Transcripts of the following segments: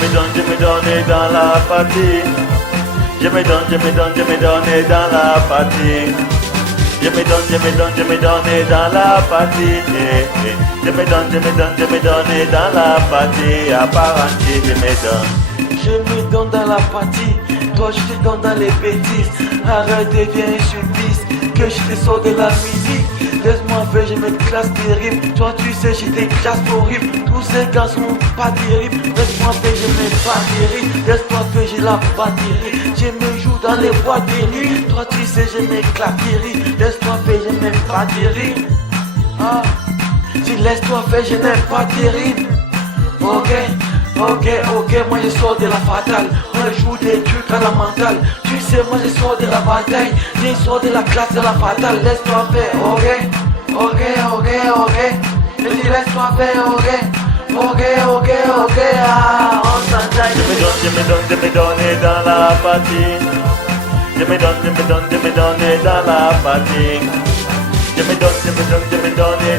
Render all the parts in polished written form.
je me donne dans la partie. Je me donne dans la partie. Je me donne dans la partie. Je me donne dans la partie. À part entier, je me donne. Je me donne dans la partie, toi je te donne dans les bêtises. Arrête et viens sur le disque, que je te sors de la musique. Laisse-moi faire, je me classe terrible. Toi tu sais, j'ai des classes horribles. Tous ces gars sont pas terribles. Laisse-moi faire, je me pas terrible. Laisse-moi faire, j'ai la batterie. Je me joue dans les boîtes de nuit. Toi tu sais, je m'éclate terrible. Laisse-moi faire, je me pas terrible. Ah, si laisse-toi faire, je n'aime pas terrible. Ok, moi je sors de la fatale. Moi je joue des trucs à la mentale. Tu sais, moi je sors de la bataille. Je sors de la classe de la fatale. Laisse-toi faire, ok. Je dis laisse-toi faire, ok. Ah, on s'enjaille. Je me donne dans la partie. Je me donne dans la partie. Je me donne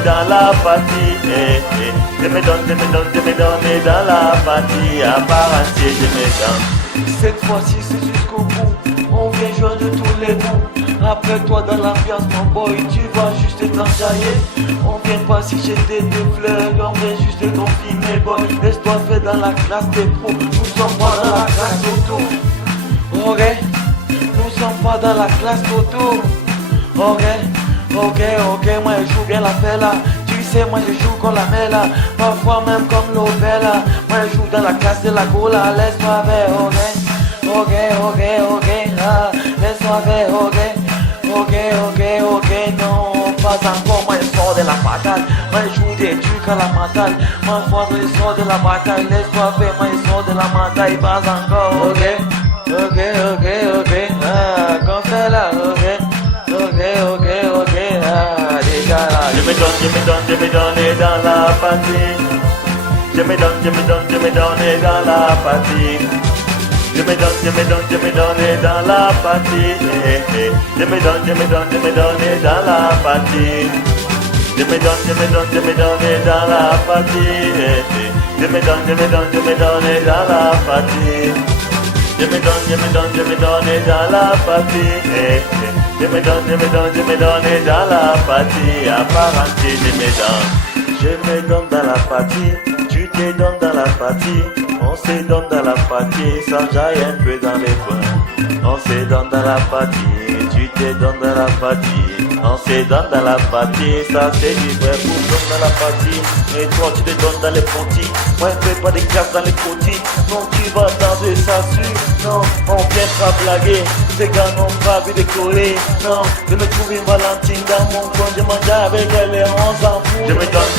dans la partie. Je me donne dans la partie. À part entier, je me donne. Cette fois-ci c'est jusqu'au bout. On vient joindre tous les bouts. Après toi dans l'ambiance mon boy, tu vas juste t'enjailler. On vient pas si j'ai des fleurs. On vient juste te confiner boy. Laisse-toi faire dans la classe des pros. Nous sommes pas dans la classe auto. Ok, nous sommes pas dans la classe auto. Ok, moi je joue bien la fella. Tu sais, moi je joue comme la mela. Parfois même comme l'opéra. Moi je joue dans la classe de la cola. Laisse-moi faire, ok. Ah, laisse-moi faire, ok. Non, pas encore. Moi je sors de la bataille. Moi je joue des trucs à la mentale. Parfois moi je sors de la bataille. Laisse-moi faire, moi je sors de la mentale. Pas encore, ok. Ah, qu'on fait là, ok. Ah, les gars là. Je me donne dans la partie. Je me donne dans la partie. Je me donne dans la partie. Je me donne dans la partie. Je me donne dans la partie. Je me donne dans la partie. Je me donne dans la partie. Je me donne dans la partie. À part entier, je me donne. Je me donne dans la partie. Tu te donnes dans la partie. On se donne dans la partie. Ça jaille un peu dans les coins. On se donne dans la partie. Tu te donnes dans la partie. On se donne dans la partie. Ça c'est du vrai pour donner dans la partie. Et toi tu te donnes dans les pontis. Moi je fais pas des classes dans les potis. Non tu vas danser ça sur. Non on vient pas blaguer. Ces gars n'ont pas vu décoller. Non je me trouve une Valentine dans mon coin. Je mange avec elle et on s'en fout. Je me donne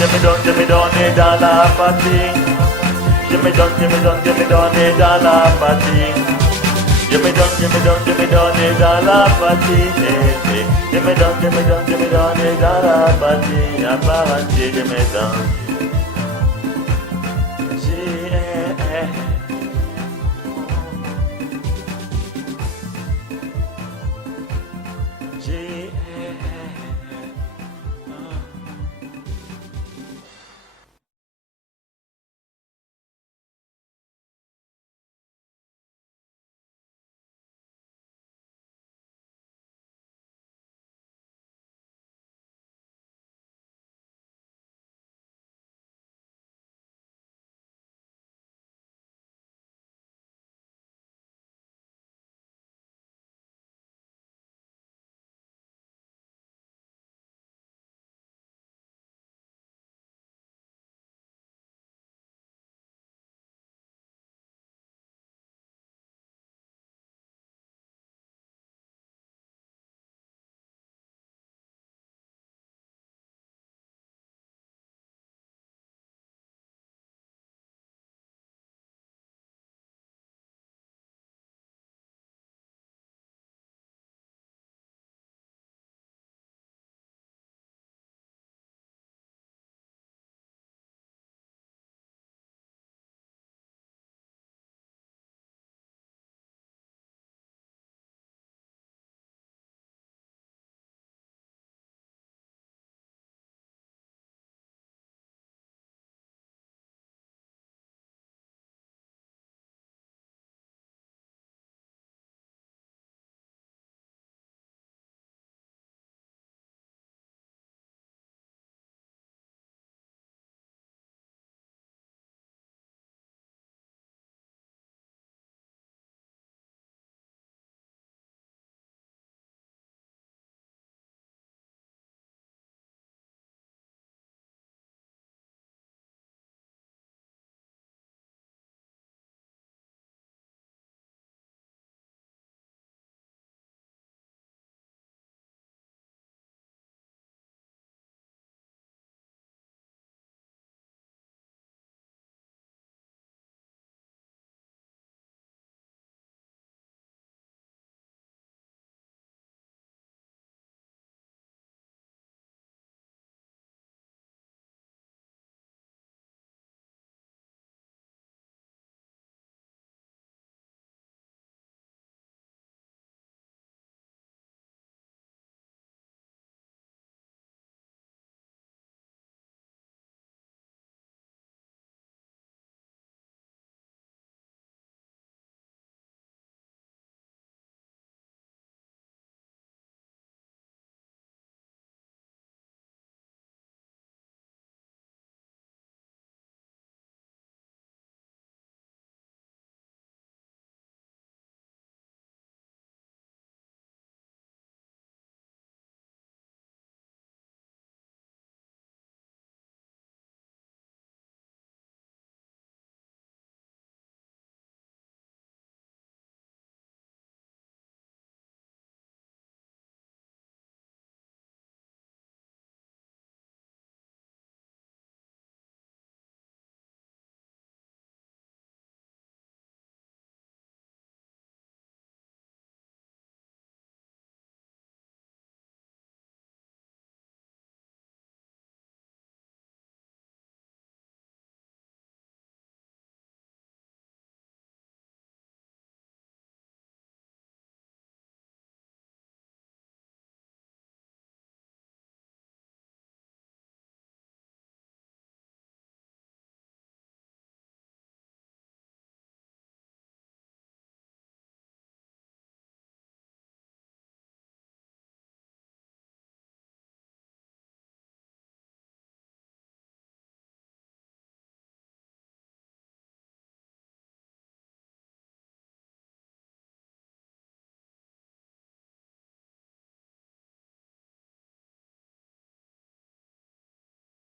dans la partie. Je me donne dans la partie. Je me donne dans la partie. Je me donne dans la partie. À part entier, je me donne.